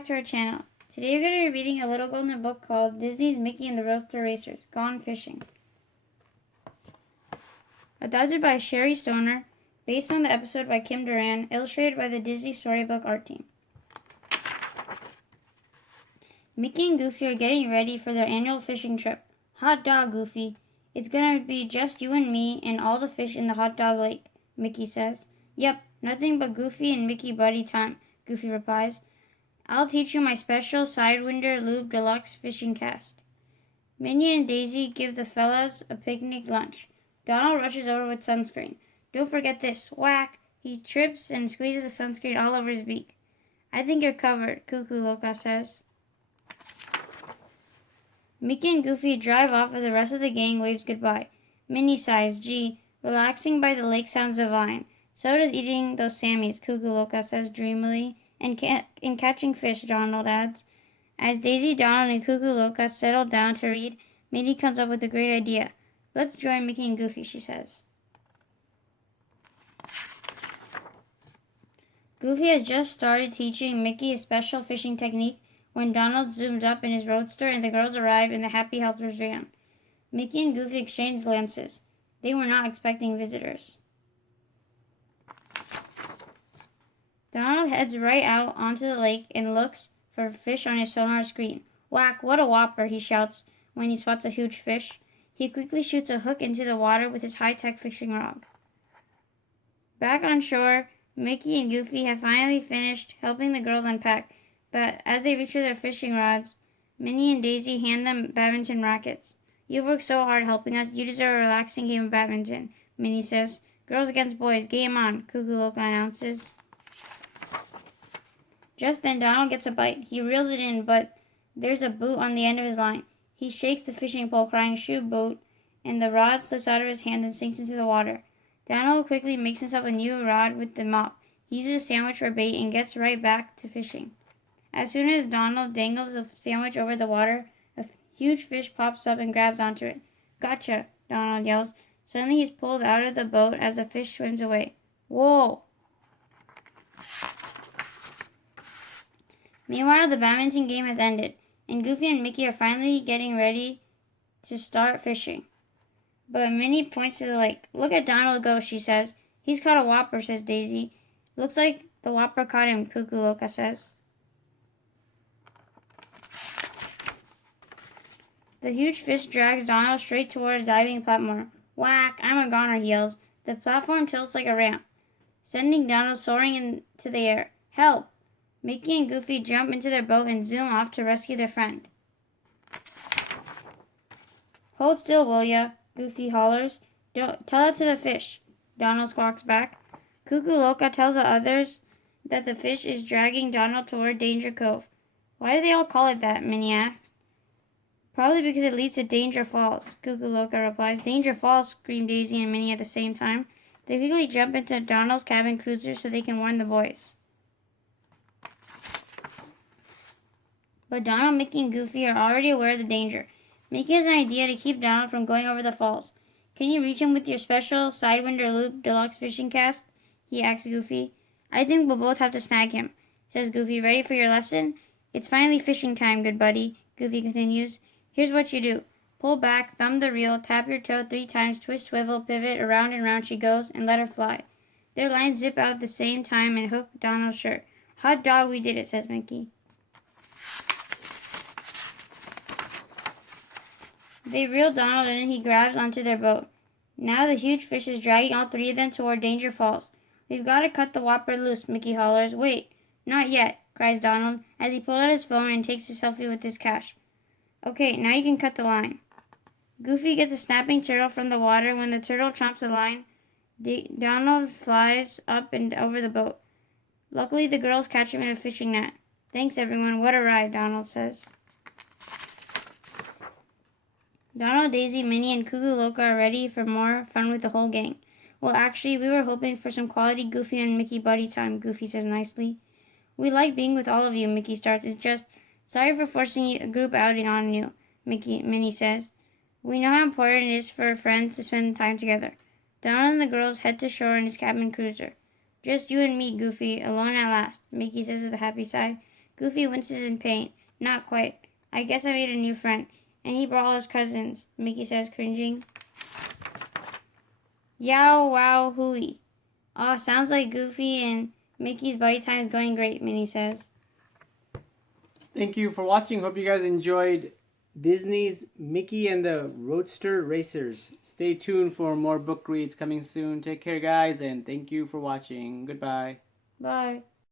back to our channel. Today we're going to be reading a little golden book called Disney's Mickey and the Roadster Racers, Gone Fishing. Adapted by Sherri Stoner, based on the episode by Kim Duran, illustrated by the Disney Storybook art team. Mickey and Goofy are getting ready for their annual fishing trip. Hot dog, Goofy. It's going to be just you and me and all the fish in the hot dog lake, Mickey says. Yep, nothing but Goofy and Mickey buddy time, Goofy replies. I'll teach you my special Sidewinder Loop Deluxe fishing cast. Minnie and Daisy give the fellas a picnic lunch. Donald rushes over with sunscreen. Don't forget this. Whack! He trips and squeezes the sunscreen all over his beak. I think you're covered, Cuckoo Loca says. Mickey and Goofy drive off as the rest of the gang waves goodbye. Minnie sighs, gee, relaxing by the lake sounds divine. So does eating those Sammies, Cuckoo Loca says dreamily. And catching fish, Donald adds. As Daisy, Donald, and Cuckoo Loca settle down to read, Minnie comes up with a great idea. Let's join Mickey and Goofy, she says. Goofy has just started teaching Mickey a special fishing technique when Donald zooms up in his Roadster and the girls arrive in the Happy Helpers van. Mickey and Goofy exchange glances. They were not expecting visitors. Donald heads right out onto the lake and looks for fish on his sonar screen. Whack, what a whopper, he shouts when he spots a huge fish. He quickly shoots a hook into the water with his high-tech fishing rod. Back on shore, Mickey and Goofy have finally finished helping the girls unpack, but as they reach for their fishing rods, Minnie and Daisy hand them badminton rackets. You've worked so hard helping us, you deserve a relaxing game of badminton, Minnie says. Girls against boys, game on, Cuckoo Loca announces. Just then, Donald gets a bite. He reels it in, but there's a boot on the end of his line. He shakes the fishing pole, crying, "Shoot, boot," and the rod slips out of his hand and sinks into the water. Donald quickly makes himself a new rod with the mop. He uses a sandwich for bait and gets right back to fishing. As soon as Donald dangles the sandwich over the water, a huge fish pops up and grabs onto it. Gotcha, Donald yells. Suddenly he's pulled out of the boat as the fish swims away. Whoa! Meanwhile, the badminton game has ended, and Goofy and Mickey are finally getting ready to start fishing. But Minnie points to the lake. Look at Donald go, she says. He's caught a whopper, says Daisy. Looks like the whopper caught him, Cuckoo Loca says. The huge fish drags Donald straight toward a diving platform. Whack! I'm a goner, he yells. The platform tilts like a ramp, sending Donald soaring into the air. Help! Mickey and Goofy jump into their boat and zoom off to rescue their friend. Hold still, will ya? Goofy hollers. Don't tell it to the fish. Donald squawks back. Cuckoo Loca tells the others that the fish is dragging Donald toward Danger Cove. Why do they all call it that? Minnie asks. Probably because it leads to Danger Falls, Cuckoo Loca replies. Danger Falls, scream Daisy and Minnie at the same time. They quickly jump into Donald's cabin cruiser so they can warn the boys. But Donald, Mickey, and Goofy are already aware of the danger. Mickey has an idea to keep Donald from going over the falls. Can you reach him with your special Sidewinder Loop Deluxe fishing cast? He asks Goofy. I think we'll both have to snag him, says Goofy. Ready for your lesson? It's finally fishing time, good buddy, Goofy continues. Here's what you do. Pull back, thumb the reel, tap your toe 3 times, twist, swivel, pivot, around and round she goes, and let her fly. Their lines zip out at the same time and hook Donald's shirt. Hot dog, we did it, says Mickey. They reel Donald in and he grabs onto their boat. Now the huge fish is dragging all 3 of them toward Danger Falls. We've got to cut the whopper loose, Mickey hollers. Wait, not yet, cries Donald as he pulls out his phone and takes a selfie with his cash. Okay, now you can cut the line. Goofy gets a snapping turtle from the water. When the turtle chomps the line, Donald flies up and over the boat. Luckily, the girls catch him in a fishing net. Thanks, everyone. What a ride, Donald says. Donald, Daisy, Minnie, and Cuckoo Loca are ready for more fun with the whole gang. Well, actually, we were hoping for some quality Goofy and Mickey buddy time, Goofy says nicely. We like being with all of you, Mickey starts. It's just, sorry for forcing a group outing on you, Minnie says. We know how important it is for friends to spend time together. Donald and the girls head to shore in his cabin cruiser. Just you and me, Goofy, alone at last, Mickey says with a happy sigh. Goofy winces in pain. Not quite. I guess I made a new friend. And he brought all his cousins, Mickey says, cringing. Yow, wow, hooey. Aw, sounds like Goofy and Mickey's buddy time is going great, Minnie says. Thank you for watching. Hope you guys enjoyed Disney's Mickey and the Roadster Racers. Stay tuned for more book reads coming soon. Take care, guys, and thank you for watching. Goodbye. Bye.